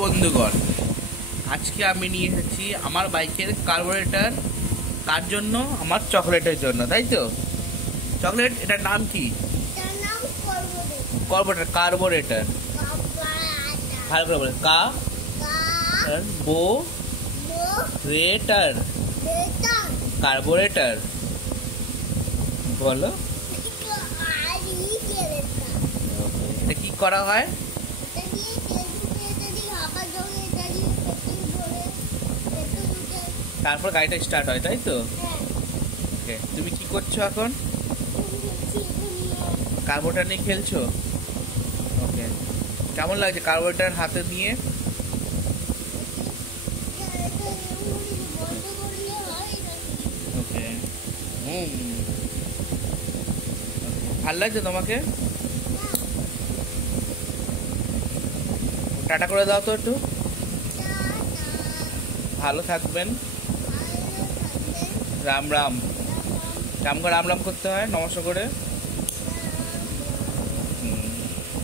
বন্ধুগণ, আজকে আমি নিয়ে এসেছি আমার বাইকের কার্বোরেটর। তার জন্য আমার চকলেটের জন্য, তাই তো? চকলেট, এটার নাম কি? কার্বোরেটর। কার্বোরেটর ভালো করে বলে। কার্বোরেটর। কার্বোরেটর বলো। এটা কি করা হয়? তারপর গাড়িটা স্টার্ট হয়, তাই তো? ওকে, তুমি কি করছো এখন? কার্বোরেটর নিয়ে খেলছো? ওকে, কেমন লাগছে কার্বোরেটর হাতে নিয়ে? ওকে, ভাল লাগছে তোমাকে? টাটা করে দাও তো একটু। ভালো থাকবেন। রাম রাম। রাম রাম করতে হয় নমস্কার করে।